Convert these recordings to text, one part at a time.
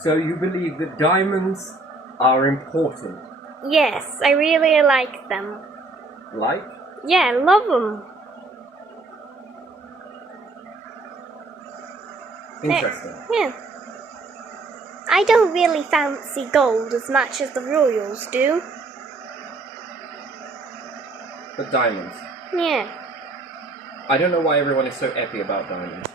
So you believe that diamonds are important? Yes, I really like them. Like? Yeah, I love them. Interesting. Yeah. I don't really fancy gold as much as the royals do. But diamonds. Yeah. I don't know why everyone is so happy about diamonds.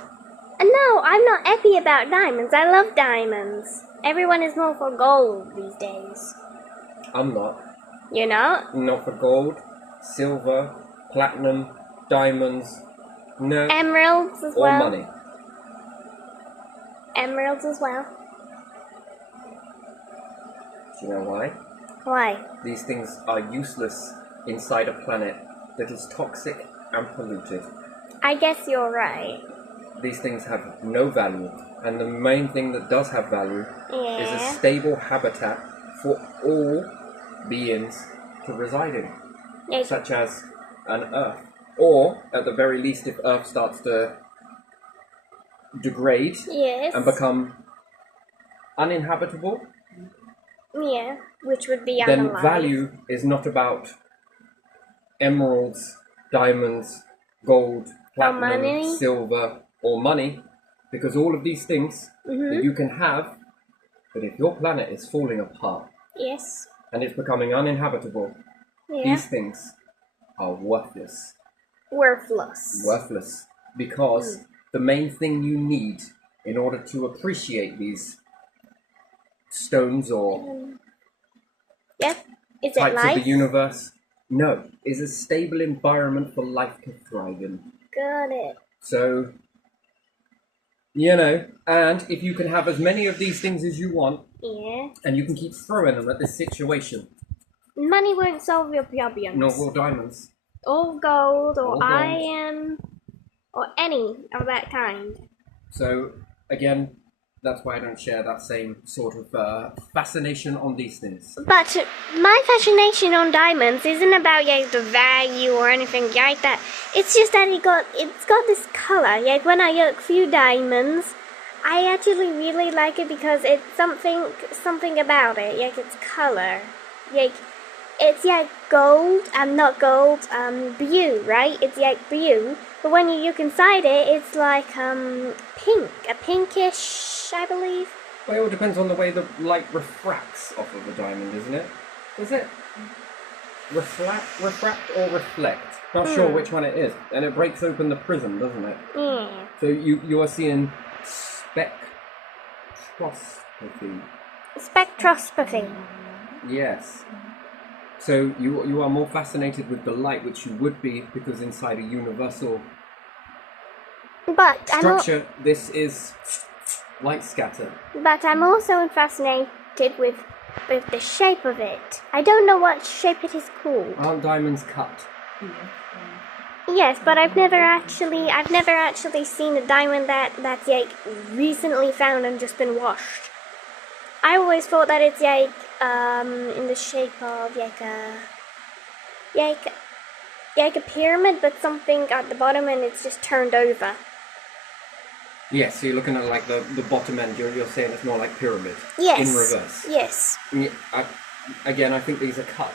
No, I'm not happy about diamonds. I love diamonds. Everyone is more for gold these days. I'm not. You're not? Not for gold, silver, platinum, diamonds, no, Emeralds as or well. money. Emeralds as well. Do you know why? Why? These things are useless inside a planet that is toxic and polluted. I guess you're right. These things have no value, and the main thing that does have value is a Yeah. stable habitat for all beings to reside in, Yeah. such as an Earth. Or, at the very least, if Earth starts to degrade Yes. and become uninhabitable, Yeah. Which would be then unalive. value is not about emeralds, diamonds, gold, platinum, money. silver, or money, because all of these things that you can have, but if your planet is falling apart Yes. and it's becoming uninhabitable, Yeah. these things are worthless. Worthless. Worthless. Because the main thing you need in order to appreciate these stones or Yep. Is it types life? of the universe, no, is a stable environment for life to thrive in. Got it. So, you know, and if you can have as many of these things as you want, Yeah. and you can keep throwing them at this situation, Money won't solve your problems. not all diamonds. Or gold, or Or gold. iron, or any of that kind. So, again, that's why I don't share that same sort of fascination on these things. But my fascination on diamonds isn't about the value or anything like that. It's just that it's got this color. When I look through diamonds, I actually really like it because it's something about it. Its color. It's gold. Not gold. Blue, right? It's blue. But when you look inside it, it's like pink, a pinkish, I believe. Well, it all depends on the way the light refracts off of a diamond, isn't it? Is it refract or reflect? Not sure which one it is. And it breaks open the prism, doesn't it? Yeah. So you are seeing spectroscopy. Spectroscopy. Yes. So you are more fascinated with the light, which you would be because inside a universal But structure, this is light scatter. But I'm also fascinated with the shape of it. I don't know what shape it is called. Aren't diamonds cut? Yes, but I've never actually seen a diamond that's recently found and just been washed. I always thought that it's in the shape of a pyramid, but something at the bottom and it's just turned over. Yes, so you're looking at like the bottom end. You're saying it's more like pyramid. Yes. In reverse. Yes. Yeah, I think these are cut.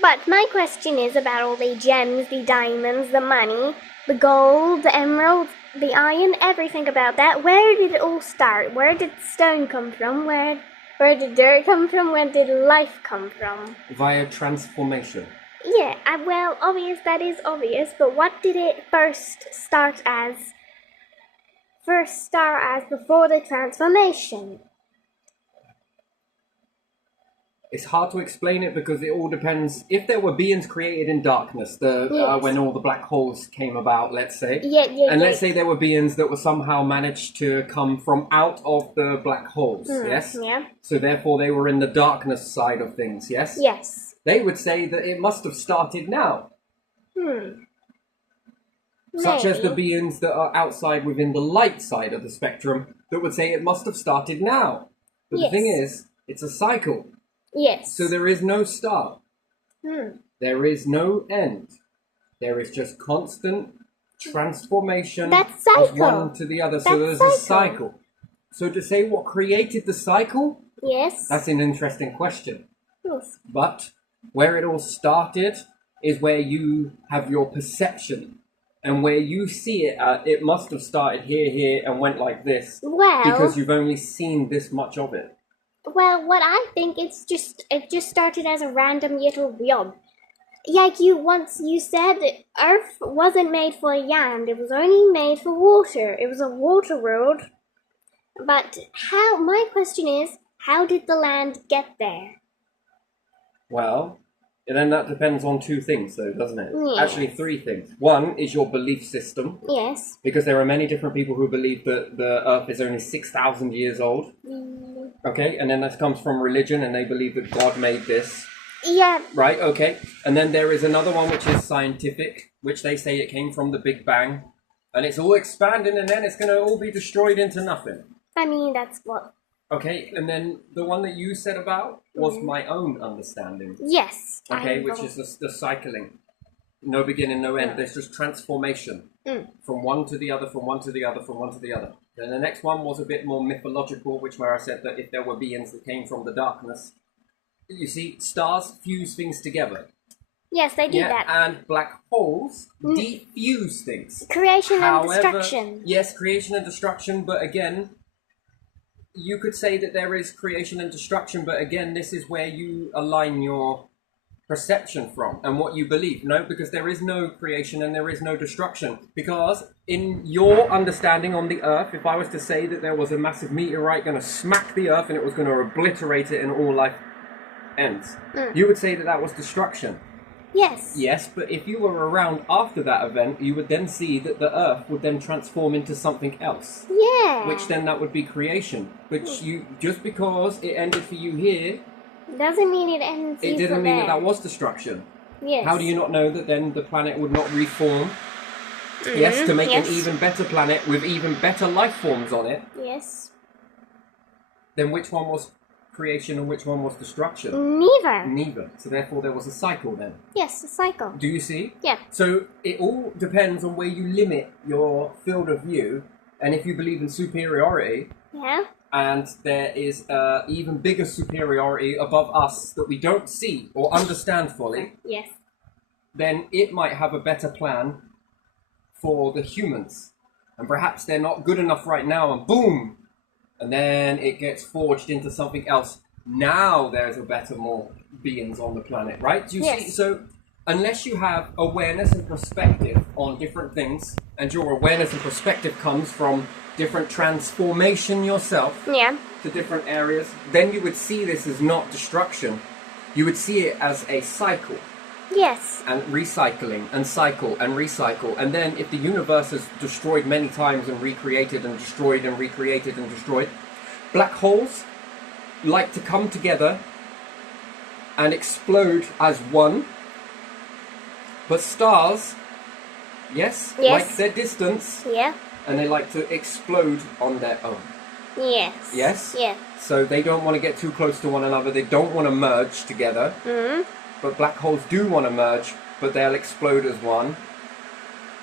But my question is about all the gems, the diamonds, the money, the gold, the emeralds, the iron, everything about that. Where did it all start? Where did stone come from? Where did dirt come from? Where did life come from? Via transformation. Yeah, well, that is obvious, but what did it first start as before the transformation? It's hard to explain it because it all depends. If there were beings created in darkness, Yes. when all the black holes came about, let's say, Yeah. let's say there were beings that were somehow managed to come from out of the black holes, yes? Yeah. So therefore they were in the darkness side of things, yes? Yes. They would say that it must have started now. Such as the Maybe. beings that are outside within the light side of the spectrum that would say it must have started now. But Yes. the thing is, it's a cycle. Yes. So there is no start. There is no end. There is just constant transformation That's of cycle. one to the other. So That's there's a cycle. cycle. So to say what created the cycle, Yes. that's an interesting question. Yes. But where it all started is where you have your perception. And where you see it, it must have started here, and went like this. Well, Because you've only seen this much of it. well, what I think it just started as a random little blob. Like you said, Earth wasn't made for land. It was only made for water. It was a water world. But my question is, how did the land get there? Well, and then that depends on two things, though, doesn't it? Yes. Actually, three things. One is your belief system, Yes. because there are many different people who believe that the Earth is only 6,000 years old. Okay, and then that comes from religion, and they believe that God made this. Yeah. Right, okay. And then there is another one which is scientific, which they say it came from the Big Bang. And it's all expanding, and then it's going to all be destroyed into nothing. I mean, that's what. Okay, and then the one that you said about was my own understanding. Yes. Okay, which is the cycling. No beginning, no end. There's just transformation from one to the other, from one to the other, from one to the other. Then the next one was a bit more mythological, where I said that if there were beings that came from the darkness, you see, stars fuse things together. Yes, they do that. And black holes defuse things. Creation and However, destruction. yes, creation and destruction, but again, you could say that there is creation and destruction, but again, this is where you align your perception from and what you believe. No, because there is no creation and there is no destruction. Because in your understanding on the Earth, if I was to say that there was a massive meteorite going to smack the Earth and it was going to obliterate it and all life ends, you would say that that was destruction. Yes. Yes, but if you were around after that event, you would then see that the Earth would then transform into something else. Yeah. Which then that would be creation. Which you, just because it ended for you here, doesn't mean it ends. it didn't mean that that was destruction. Yes. How do you not know that then the planet would not reform? Yes, to make an even better planet with even better life forms on it. Yes. Then which one was creation and which one was destruction? Neither. Neither. So therefore there was a cycle then. Yes, a cycle. Do you see? Yeah. So it all depends on where you limit your field of view, and if you believe in superiority, Yeah. and there is even bigger superiority above us that we don't see or understand fully, Yes. then it might have a better plan for the humans. And perhaps they're not good enough right now, and boom! And then it gets forged into something else. Now there's a better, more beings on the planet, right? Do you see? So unless you have awareness and perspective on different things, and your awareness and perspective comes from different transformation yourself Yeah. to different areas, then you would see this as not destruction. You would see it as a cycle. Yes. And recycling and cycle and recycle. And then if the universe is destroyed many times and recreated and destroyed and recreated and destroyed, black holes like to come together and explode as one. But stars, yes, like their distance, Yeah. and they like to explode on their own. Yes. Yes? Yeah. So they don't want to get too close to one another. They don't want to merge together. But black holes do want to merge, but they'll explode as one.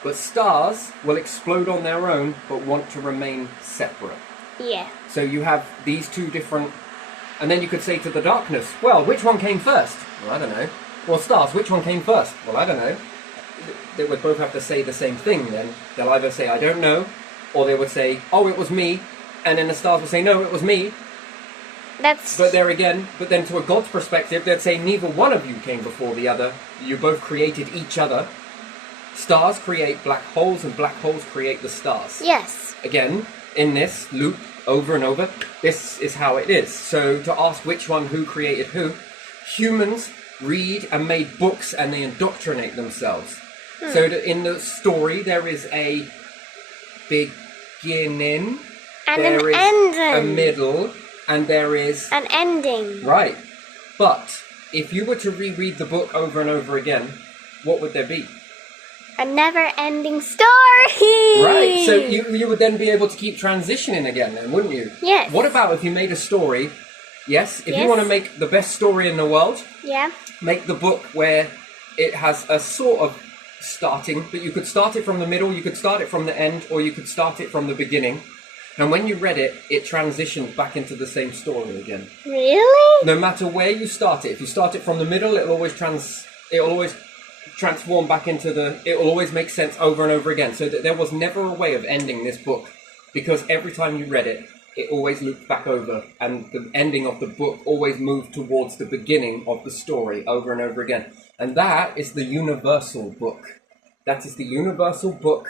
But stars will explode on their own, but want to remain separate. Yeah. So you have these two different... And then you could say to the darkness, well, which one came first? Well, I don't know. Well, stars, which one came first? Well, I don't know. They would both have to say the same thing then. They'll either say, I don't know, or they would say, oh, it was me. And then the stars would say, no, it was me. That's... But there again, but then to a God's perspective, they'd say neither one of you came before the other. You both created each other. Stars create black holes, and black holes create the stars. Yes. Again, in this loop, over and over, this is how it is. So to ask which one, who created who, humans read and made books and they indoctrinate themselves. So that in the story, there is a beginning, And there an is ending. a middle, and there is... An ending. Right. But if you were to reread the book over and over again, what would there be? A never-ending story. Right. So you would then be able to keep transitioning again then, wouldn't you? Yes. What about if you made a story? Yes. If you Yes. want to make the best story in the world, Yeah. make the book where it has a sort of starting, but you could start it from the middle, you could start it from the end, or you could start it from the beginning. And when you read it, it transitions back into the same story again. Really? No matter where you start it, if you start it from the middle, it'll always transform back into it will always make sense over and over again. So that there was never a way of ending this book, because every time you read it, it always looped back over, and the ending of the book always moved towards the beginning of the story over and over again. And that is the universal book. That is the universal book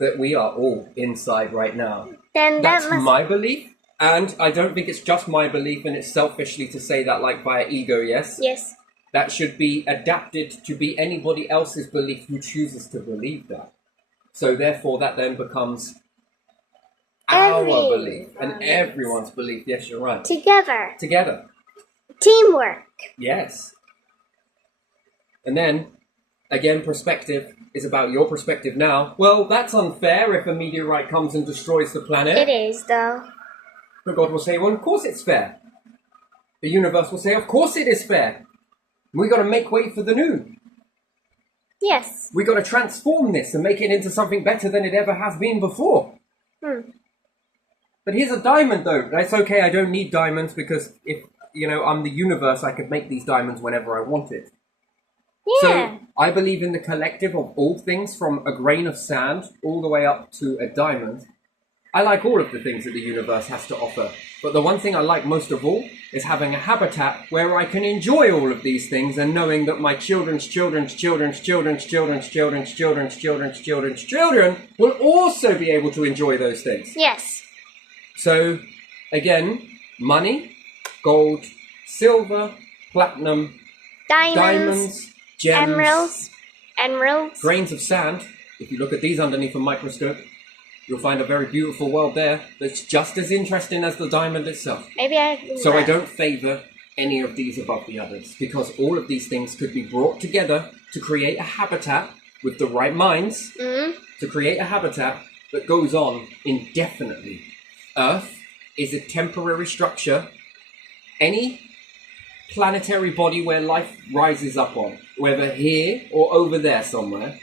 that we are all inside right now. Then That's that must... my belief, and I don't think it's just my belief, and it's selfishly to say that like via ego, yes? Yes. That should be adapted to be anybody else's belief who chooses to believe that. So therefore that then becomes our belief and everyone's belief. Yes, you're right. Together. Together. Teamwork. Yes. And then, again, perspective is about your perspective now. Well, that's unfair if a meteorite comes and destroys the planet. It is, though. But God will say, well, of course it's fair. The universe will say, of course it is fair. We got to make way for the new. Yes. We got to transform this and make it into something better than it ever has been before. But here's a diamond, though. That's okay, I don't need diamonds, because if, I'm the universe, I could make these diamonds whenever I wanted. Yeah. So I believe in the collective of all things, from a grain of sand all the way up to a diamond. I like all of the things that the universe has to offer. But the one thing I like most of all is having a habitat where I can enjoy all of these things, and knowing that my children's children's children's children's children's children's children's children's children's children will also be able to enjoy those things. Yes. So, again, money, gold, silver, platinum, diamonds, gems, emeralds, grains of sand. If you look at these underneath a microscope, you'll find a very beautiful world there that's just as interesting as the diamond itself. Maybe I... So I don't favour any of these above the others, because all of these things could be brought together to create a habitat with the right minds, to create a habitat that goes on indefinitely. Earth is a temporary structure. Any planetary body where life rises up on, whether here or over there somewhere,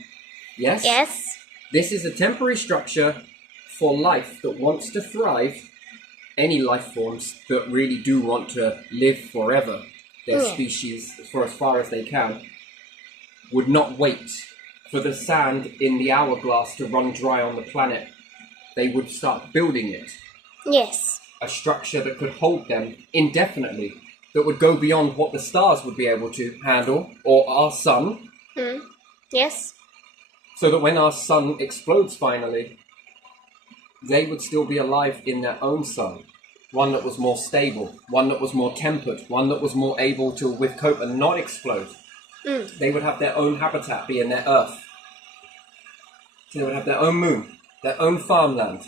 yes? Yes. This is a temporary structure for life that wants to thrive. Any life forms that really do want to live forever, their species, for as far as they can, would not wait for the sand in the hourglass to run dry on the planet. They would start building it. Yes. A structure that could hold them indefinitely, that would go beyond what the stars would be able to handle, or our sun. Yes. So that when our sun explodes finally, they would still be alive in their own sun. One that was more stable, one that was more tempered, one that was more able to cope and not explode. They would have their own habitat, be in their earth. So they would have their own moon, their own farmland,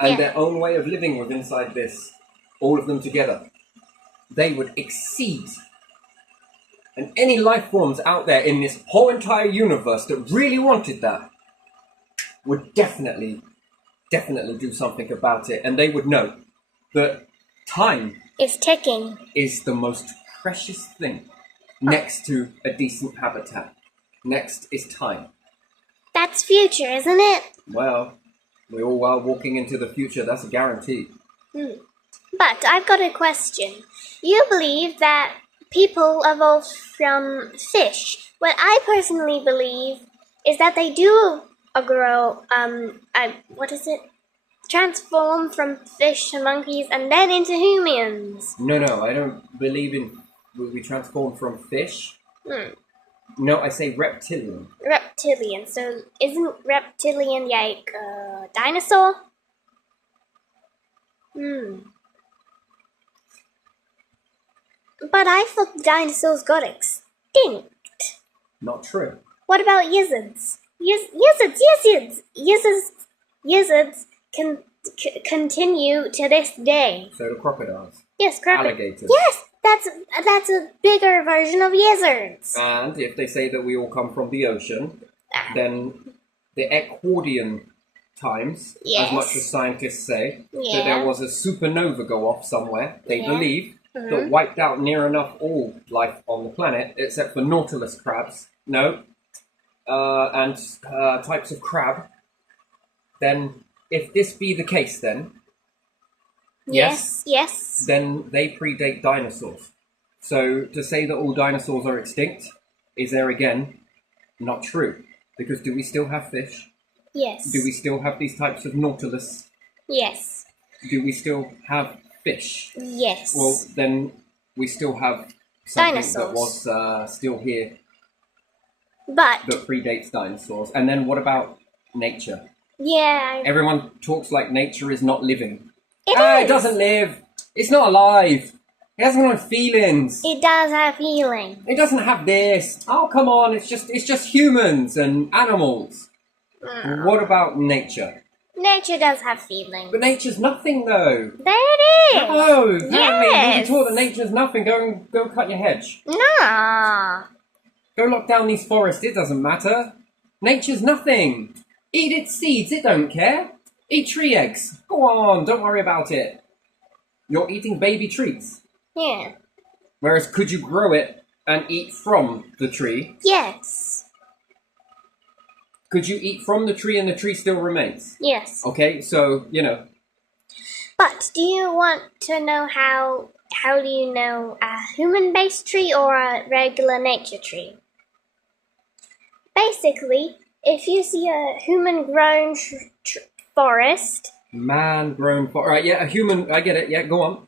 and their own way of living with inside this, all of them together. They would exceed. And any life forms out there in this whole entire universe that really wanted that would definitely do something about it. And they would know that time It's ticking. is the most precious thing next to a decent habitat. Next is time. That's future, isn't it? Well, we all are walking into the future, that's a guarantee. But I've got a question. You believe that people evolved from fish. What I personally believe is that they do grow, transform from fish to monkeys and then into humans. No, I don't believe in we transform from fish. No, I say reptilian. Reptilian. So isn't reptilian like a dinosaur? But I thought dinosaurs got extinct. Not true. What about lizards? Lizards can continue to this day. So do crocodiles. Yes, Alligators. Yes, that's a bigger version of lizards. And if they say that we all come from the ocean, then the Edwardian times, as much as scientists say, that there was a supernova go off somewhere, they believe, that wiped out near enough all life on the planet, except for nautilus crabs. No, and types of crab, then if this be the case, then Yes. then they predate dinosaurs. So to say that all dinosaurs are extinct is there again not true. Because do we still have fish? Yes. Do we still have these types of nautilus? Yes. Do we still have fish? Yes. Well, then we still have something that Dinosaurs. was still here But that predates dinosaurs. And then what about nature? yeah, Everyone talks like nature is not living. it It is. doesn't live. It's not alive. It hasn't got feelings. It does have feeling. It doesn't have this. Oh, come on! It's just humans and animals. What about nature? Nature does have feeling. But nature's nothing, though. There it is. No, exactly. Yes. You taught that nature's nothing. Go cut your hedge. No. Go lock down these forests. It doesn't matter. Nature's nothing. Eat its seeds. It don't care. Eat tree eggs. Go on. Don't worry about it. You're eating baby trees. Yeah. Whereas, could you grow it and eat from the tree? Yes. Could you eat from the tree and the tree still remains? Yes. Okay, so, you know. But do you want to know how do you know a human-based tree or a regular nature tree? Basically, if you see a human-grown forest, Man-grown forest. Right, yeah, a human. I get it. Yeah, go on.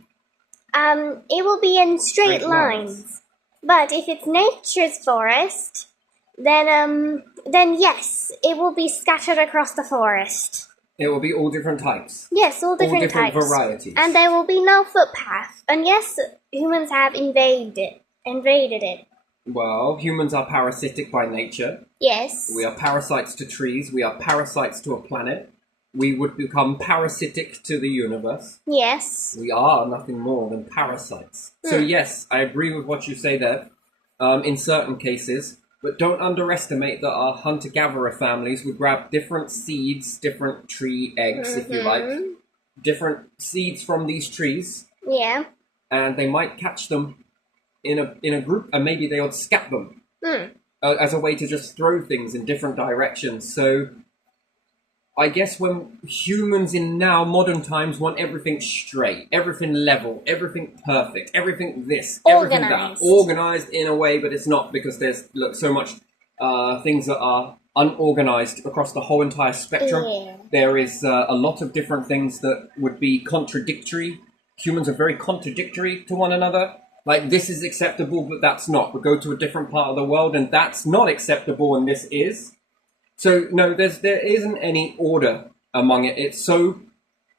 it will be in straight Straight lines. lines. But if it's nature's forest, then yes, it will be scattered across the forest. It will be all different types. Yes, all different types. Varieties. And there will be no footpath. And yes, humans have invaded it. Well, humans are parasitic by nature. Yes. We are parasites to trees. We are parasites to a planet. We would become parasitic to the universe. Yes. We are nothing more than parasites. So yes, I agree with what you say there, in certain cases, but don't underestimate that our hunter-gatherer families would grab different seeds, different tree eggs, if you like, different seeds from these trees, Yeah. and they might catch them in a group, and maybe they would scat them as a way to just throw things in different directions. So I guess when humans in now modern times want everything straight, everything level, everything perfect, everything this, everything that, organized in a way, but it's not, because there's so much things that are unorganized across the whole entire spectrum. Yeah. There is a lot of different things that would be contradictory. Humans are very contradictory to one another. Like, this is acceptable, but that's not. We go to a different part of the world, and that's not acceptable, and this is. So, no, there isn't any order among it. It's so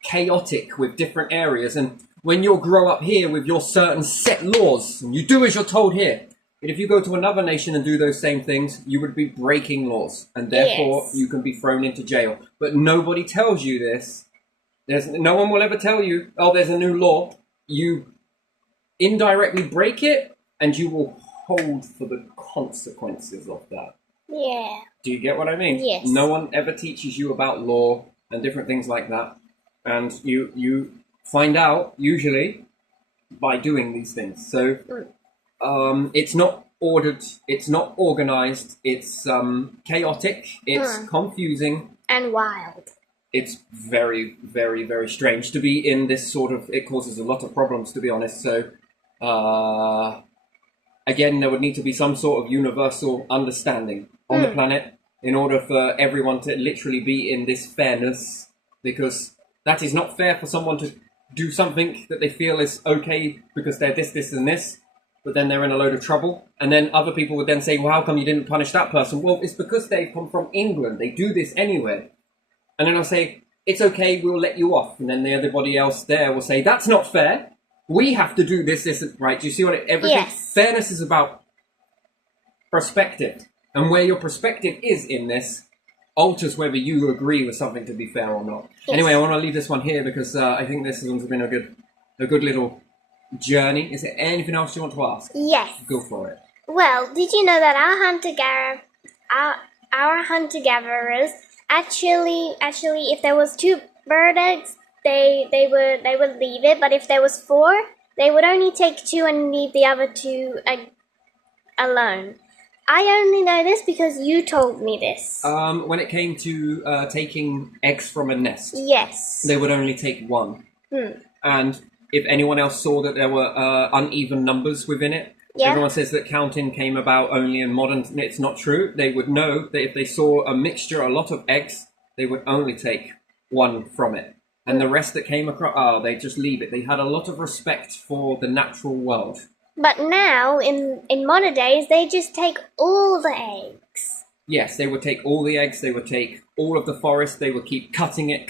chaotic with different areas. And when you grow up here with your certain set laws, and you do as you're told here, but if you go to another nation and do those same things, you would be breaking laws. And therefore, you can be thrown into jail. But nobody tells you this. No one will ever tell you, oh, there's a new law. You indirectly break it, and you will hold for the consequences of that. Yeah. Do you get what I mean? Yes. No one ever teaches you about law and different things like that. And you find out, usually, by doing these things. So it's not ordered, it's not organized, it's chaotic, it's confusing. And wild. It's very, very, very strange to be in this sort of... It causes a lot of problems, to be honest. So, again, there would need to be some sort of universal understanding on the planet in order for everyone to literally be in this fairness, because that is not fair for someone to do something that they feel is okay because they're this, and this, but then they're in a load of trouble. And then other people would then say, well, how come you didn't punish that person? Well, it's because they come from England. They do this anywhere. And then I'll say, it's okay, we'll let you off. And then everybody else there will say, that's not fair. We have to do this, right? Do you see what everything? Yes. Fairness is about perspective. And where your perspective is in this alters whether you agree with something to be fair or not. Yes. Anyway, I want to leave this one here because I think this one's been a good little journey. Is there anything else you want to ask? Yes. Go for it. Well, did you know that our hunter-gatherers actually, if there was 2 bird eggs, they would leave it. But if there was 4, they would only take 2 and leave the other 2 alone. I only know this because you told me this. When it came to taking eggs from a nest, Yes. they would only take one. Hmm. And if anyone else saw that there were uneven numbers within it, Yeah. everyone says that counting came about only in modern. It's not true. They would know that if they saw a mixture, a lot of eggs, they would only take one from it. And the rest that came across, they just leave it. They had a lot of respect for the natural world. But now, in modern days, they just take all the eggs. Yes, they would take all the eggs. They would take all of the forest. They would keep cutting it.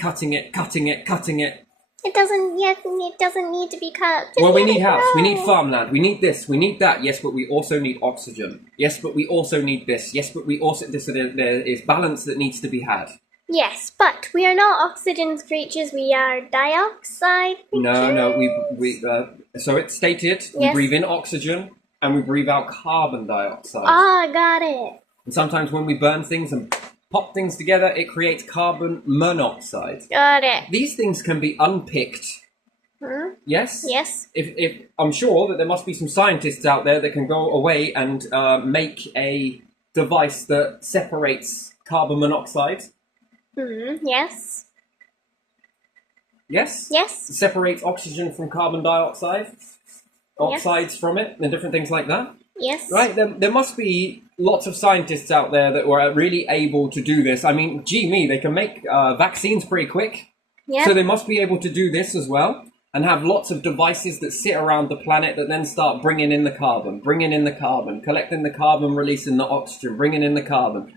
It doesn't yet. It doesn't need to be cut. Just Well, we let need it house, we grow. need farmland, we need this, we need that. Yes, but we also need oxygen. Yes, but we also need this. Yes, but we also there is balance that needs to be had. Yes, but we are not oxygen creatures. We are dioxide creatures. No, we so it's stated we Yes. breathe in oxygen and we breathe out carbon dioxide. Ah, got it. And sometimes when we burn things and pop things together, it creates carbon monoxide. Got it. These things can be unpicked. Hmm? Yes. Yes. If I'm sure that there must be some scientists out there that can go away and make a device that separates carbon monoxide. Yes. Yes. Yes. Separates oxygen from carbon dioxide, oxides from it, and different things like that. Yes. Right? There must be lots of scientists out there that were really able to do this. I mean, gee me, they can make vaccines pretty quick. Yep. So they must be able to do this as well, and have lots of devices that sit around the planet that then start bringing in the carbon, collecting the carbon, releasing the oxygen, bringing in the carbon.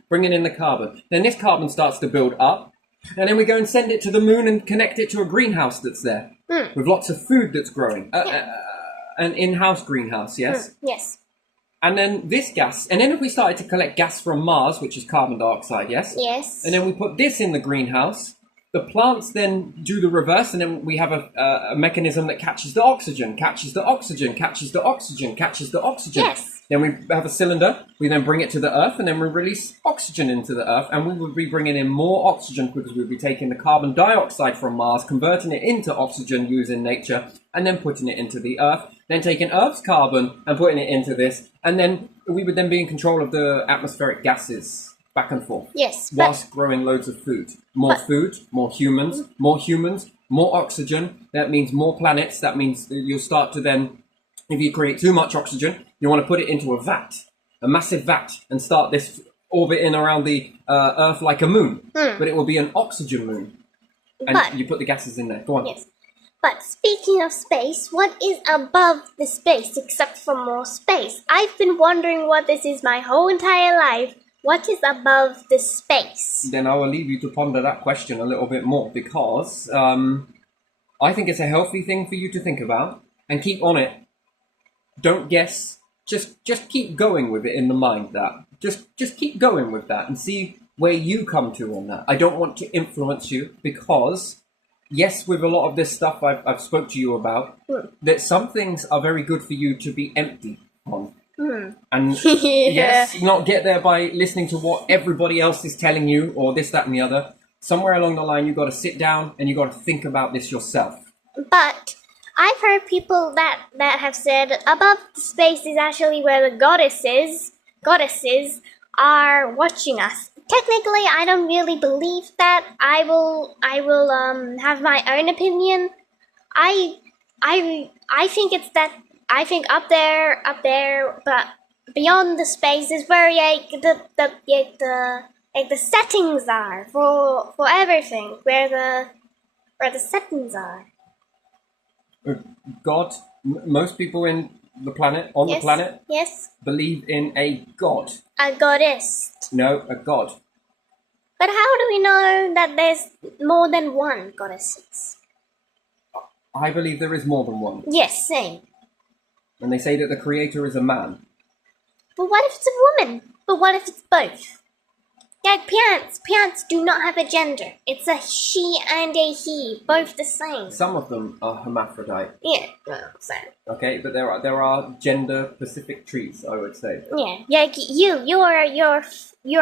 Then this carbon starts to build up, and then we go and send it to the moon and connect it to a greenhouse that's there with lots of food that's growing. An in-house greenhouse, yes? Yes. And then this gas, and then if we started to collect gas from Mars, which is carbon dioxide, yes? Yes. And then we put this in the greenhouse. The plants then do the reverse, and then we have a mechanism that catches the oxygen. Yes. Then we have a cylinder, we then bring it to the earth, and then we release oxygen into the earth, and we would be bringing in more oxygen because we'd be taking the carbon dioxide from Mars, converting it into oxygen using nature, and then putting it into the earth, then taking Earth's carbon and putting it into this, and then we would then be in control of the atmospheric gases back and forth. Yes. But Whilst growing loads of food. More food, more humans, more oxygen. That means more planets. That means you'll start to then, if you create too much oxygen, you want to put it into a vat, a massive vat, and start this orbiting around the Earth like a moon. But it will be an oxygen moon. And But- you put the gases in there. Go on. yes. But speaking of space, what is above the space except for more space? I've been wondering what this is my whole entire life. What is above the space? Then I will leave you to ponder that question a little bit more because I think it's a healthy thing for you to think about and keep on it. Don't guess. Just keep going with it in the mind. That just keep going with that and see where you come to on that. I don't want to influence you because yes, with a lot of this stuff I've spoke to you about, that some things are very good for you to be empty on. And yes, not get there by listening to what everybody else is telling you or this, that, and the other. Somewhere along the line, you've got to sit down and you've got to think about this yourself. But I've heard people that have said above the space is actually where the goddesses are watching us. Technically, I don't really believe that. I will have my own opinion. I think it's that. I think up there, but beyond the space is where the settings are for everything. Where the settings are. God, most people in the planet, on the Yes. planet, Yes. believe in a God. A goddess. No, a God. But how do we know that there's more than one goddesses? I believe there is more than one. Yes, same. And they say that the creator is a man. But what if it's a woman? But what if it's both? Like plants do not have a gender. It's a she and a he, both the same. Some of them are hermaphrodite. Yeah, well, so Okay, but there are gender-specific trees, I would say. yeah, like you're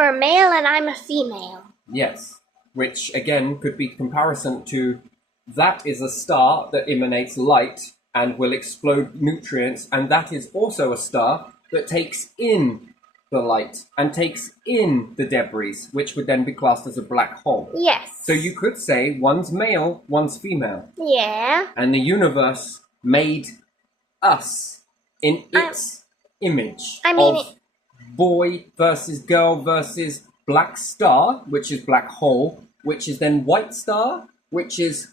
a male and I'm a female. Yes, which again could be comparison to that is a star that emanates light and will explode nutrients, and that is also a star that takes in the light and takes in the debris, which would then be classed as a black hole. Yes. So you could say one's male, one's female. Yeah. And the universe made us in its image I mean, of boy versus girl versus black star, which is black hole, which is then white star, which is,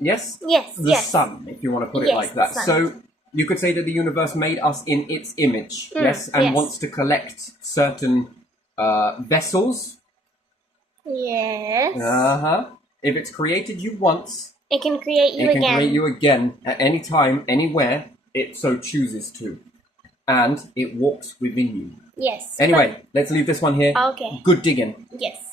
yes? Yes, the yes. sun, if you want to put it Yes, like that. sun. So you could say that the universe made us in its image, yes? And yes. wants to collect certain vessels. Yes. Uh-huh. If it's created you once, It can create you it can again. create you again at any time, anywhere it so chooses to. And it walks within you. Yes. Anyway, let's leave this one here. Okay. Good digging. Yes.